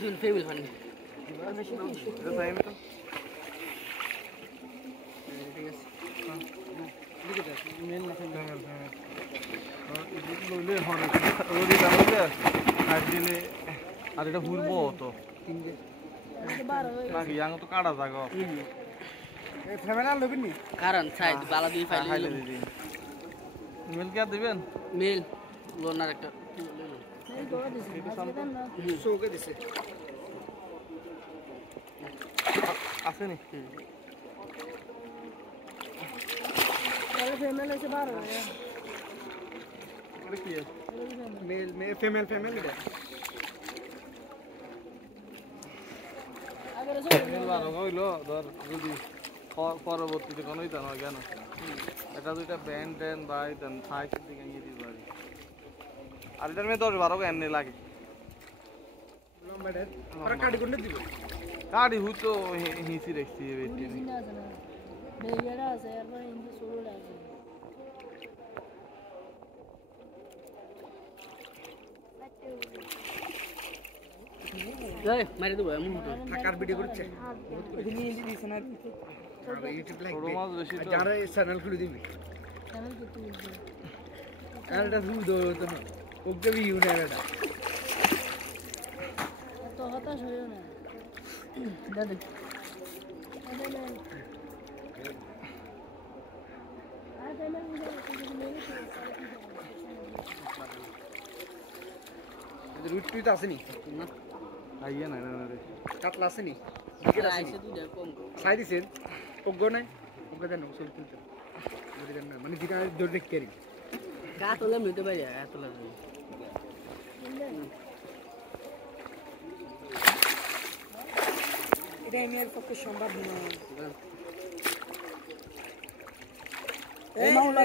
দুন ফেমিল ফান এটা টাইম তো ঠিক আছে ঠিক আছে মেল না ফেমিল এই লইলে হন ওরি দামলে আর দিলে আর এটা ঘুরবো তো তিন দিন নাকি ইয়াং তো কাটা যাগো এই ফ্যামিলি আর লবিনি কারণ সাইড বালা দুই ফাইল হাইলে দিদি মেল কি দিবেন মেল লোনার একটা এই গোড়া দিছে শোকে দিছে আছে নি তাহলে ফ্যামিলি এসে বার হয় এটা কি মেল ফিমেল এটা আগের মেল বারো হইলো ধর যদি পরবর্তীতে কোনো ইতা নয় কেন এটা দুইটা ব্যান্ড দেন বা দেন সাইকেল দিকে নিয়ে দিতে পারি আর এটার মেয়ে 10-12 এনে লাগে লম্বাটা আর কাটি কোনে দিব কাটি হুতো হিসি রাখছি বেটি দিন আছে না বেগেরা আছে এরপর ইন্দু শুরু লাগে এই মারি দেবো এমন টাকার ভিডিও করছে এদিকে ইন্দি দিছ না ইউটিউব লাগবে যারা চ্যানেল খুলে দিবি চ্যানেল করতে বলছে আর এটা রু দো তো না ওকে भी ইউ নেই এটা তো হতাশ হইও না দাদা আর ফ্যামিলি বুঝা মেরে রুট টুইট আসেনি না আইয়া না না রে কাটলা আসেনি আইসে দুইটা কম সাই দিছেন ওগো নাই ওগো দেন সব তুলতে বলি দেন না মানে দিনা দৌড় রেখ করি কাতলে মিতে পারি কাতলে এটা এর পক্ষে সম্ভব নয় এই মাওলানা